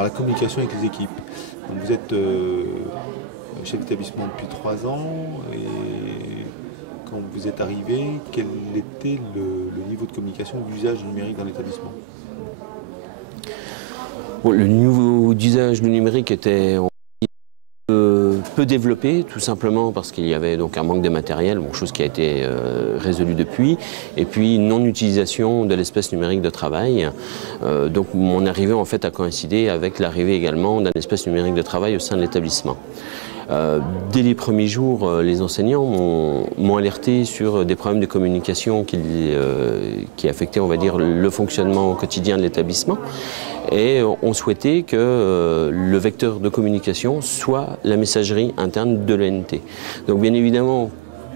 Alors la communication avec les équipes. Donc, vous êtes chef d'établissement depuis 3 ans et quand vous êtes arrivé, quel était le niveau de communication, d'usage numérique dans l'établissement? Bon, le niveau d'usage du numérique était peu développé, tout simplement parce qu'il y avait donc un manque de matériel, bon, chose qui a été résolue depuis, et puis une non-utilisation de l'espace numérique de travail. Donc mon arrivée en fait a coïncidé avec l'arrivée également d'un espace numérique de travail au sein de l'établissement. Dès les premiers jours, les enseignants m'ont alerté sur des problèmes de communication qui affectaient, on va dire, le fonctionnement quotidien de l'établissement. Et on souhaitait que le vecteur de communication soit la messagerie interne de l'ENT. Donc bien évidemment,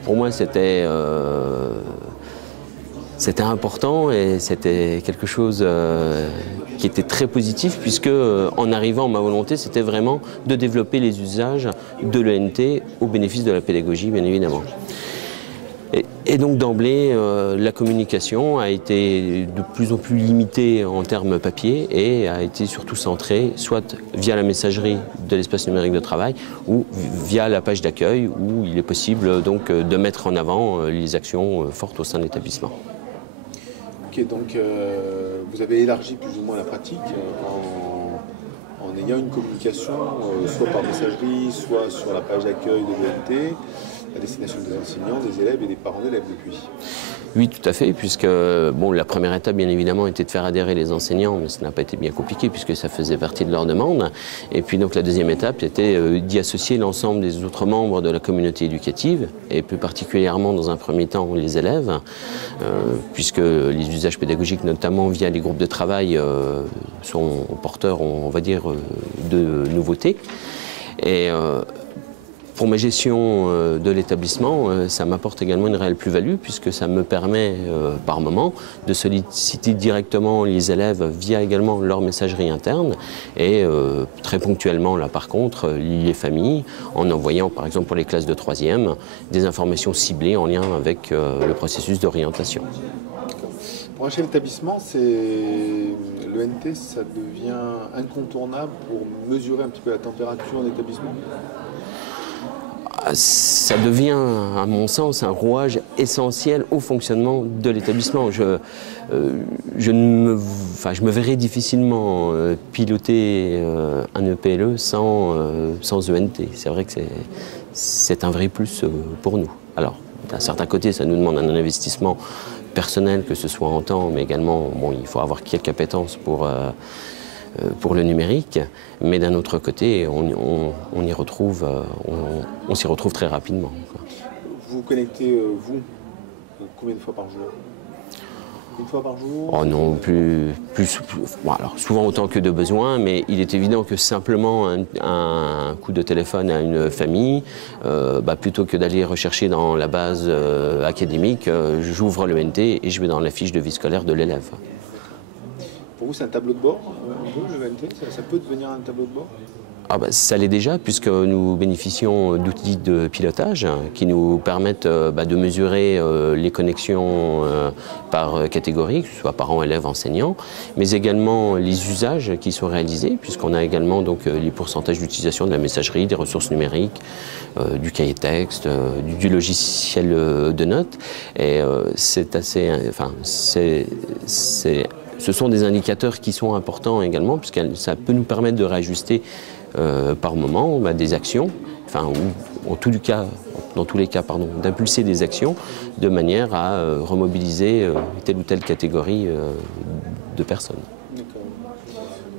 pour moi, c'était important et c'était quelque chose qui était très positif puisque en arrivant, ma volonté c'était vraiment de développer les usages de l'ENT au bénéfice de la pédagogie bien évidemment. Et donc d'emblée, la communication a été de plus en plus limitée en termes papier et a été surtout centrée soit via la messagerie de l'espace numérique de travail ou via la page d'accueil où il est possible donc de mettre en avant les actions fortes au sein de l'établissement. Ok, donc vous avez élargi plus ou moins la pratique en ayant une communication soit par messagerie, soit sur la page d'accueil de l'ENT, à destination des enseignants, des élèves et des parents d'élèves depuis. Oui, tout à fait, puisque bon, la première étape, bien évidemment, était de faire adhérer les enseignants, mais ça n'a pas été bien compliqué puisque ça faisait partie de leur demande. Et puis donc la deuxième étape était d'y associer l'ensemble des autres membres de la communauté éducative, et plus particulièrement dans un premier temps les élèves, puisque les usages pédagogiques, notamment via les groupes de travail, sont porteurs, on va dire, de nouveautés. Et pour ma gestion de l'établissement, ça m'apporte également une réelle plus-value puisque ça me permet par moment de solliciter directement les élèves via également leur messagerie interne et très ponctuellement là par contre les familles en envoyant par exemple pour les classes de 3e des informations ciblées en lien avec le processus d'orientation. Pour un chef d'établissement, l'ENT, ça devient incontournable pour mesurer un petit peu la température de l'établissement? Ça devient, à mon sens, un rouage essentiel au fonctionnement de l'établissement. Je me verrais difficilement piloter un EPLE sans ENT. C'est vrai que c'est un vrai plus pour nous. Alors, d'un certain côté, ça nous demande un investissement personnel, que ce soit en temps, mais également, bon, il faut avoir quelques appétences pour le numérique, mais d'un autre côté, on s'y retrouve très rapidement. Vous vous connectez, vous, combien de fois par jour? Une fois par jour? Oh non, bon, alors souvent autant que de besoin, mais il est évident que simplement un coup de téléphone à une famille, plutôt que d'aller rechercher dans la base académique, j'ouvre le NT et je vais dans la fiche de vie scolaire de l'élève. Pour vous, c'est un tableau de bord, le ENT? Ça peut devenir un tableau de bord? Ça l'est déjà, puisque nous bénéficions d'outils de pilotage qui nous permettent de mesurer les connexions par catégorie, que ce soit parents, élèves, enseignants, mais également les usages qui sont réalisés, puisqu'on a également donc, les pourcentages d'utilisation de la messagerie, des ressources numériques, du cahier texte, du logiciel de notes. Et c'est assez... ce sont des indicateurs qui sont importants également, puisque ça peut nous permettre de réajuster par moment des actions, ou dans tous les cas, d'impulser des actions de manière à remobiliser telle ou telle catégorie de personnes. D'accord.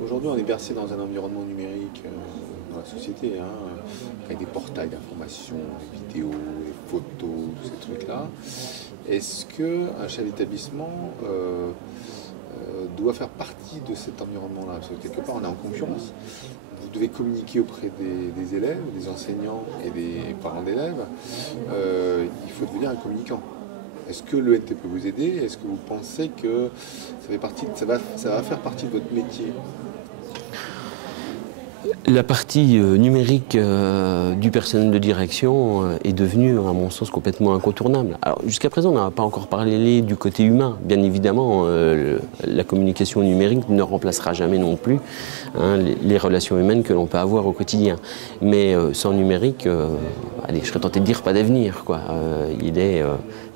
Aujourd'hui, on est bercé dans un environnement numérique dans la société, avec des portails d'information, des vidéos, des photos, tous ces trucs-là. Est-ce qu'un chef d'établissement doit faire partie de cet environnement-là? Parce que quelque part, on est en concurrence. Vous devez communiquer auprès des élèves, des enseignants et des parents d'élèves. Il faut devenir un communicant. Est-ce que l'ENT peut vous aider? Est-ce que vous pensez que ça va faire partie de votre métier? La partie numérique du personnel de direction est devenue, à mon sens, complètement incontournable. Alors, jusqu'à présent, on n'a pas encore parlé du côté humain. Bien évidemment, la communication numérique ne remplacera jamais non plus les relations humaines que l'on peut avoir au quotidien. Mais sans numérique, allez, je serais tenté de dire pas d'avenir, quoi.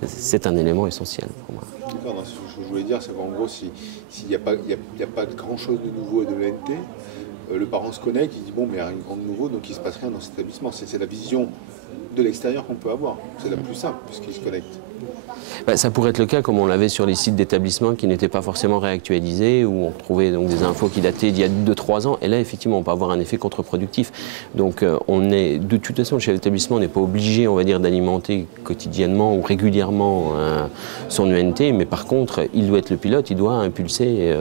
C'est un élément essentiel pour moi. D'accord, ce que je voulais dire, c'est qu'en gros, s'il n'y a pas grand-chose de nouveau et de l'ENT, le parent se connecte, il dit bon, mais il y a rien de nouveau, donc il ne se passe rien dans cet établissement. C'est la vision de l'extérieur qu'on peut avoir. C'est la plus simple, puisqu'il se connecte. Ça pourrait être le cas comme on l'avait sur les sites d'établissements qui n'étaient pas forcément réactualisés, où on trouvait donc des infos qui dataient d'il y a 2-3 ans. Et là, effectivement, on peut avoir un effet contre-productif. Donc, de toute façon, le chef d'établissement n'est pas obligé, on va dire, d'alimenter quotidiennement ou régulièrement son ENT. Mais par contre, il doit être le pilote, il doit impulser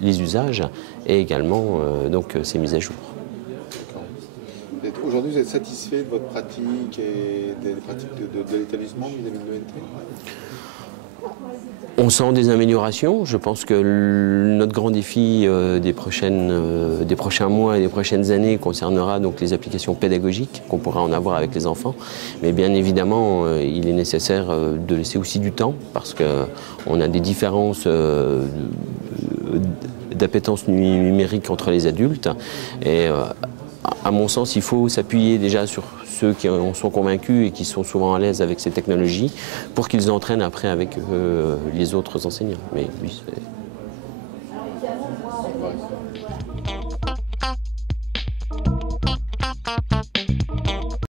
les usages et également ces mises à jour. Aujourd'hui, vous êtes satisfait de votre pratique et des pratiques de l'établissement vis-à-vis de l'ENT? On sent des améliorations. Je pense que notre grand défi des prochains mois et des prochaines années concernera donc les applications pédagogiques qu'on pourra en avoir avec les enfants. Mais bien évidemment, il est nécessaire de laisser aussi du temps parce qu'on a des différences d'appétence numérique entre les adultes. Et à mon sens, il faut s'appuyer déjà sur ceux qui en sont convaincus et qui sont souvent à l'aise avec ces technologies pour qu'ils entraînent après avec les autres enseignants. Mais oui,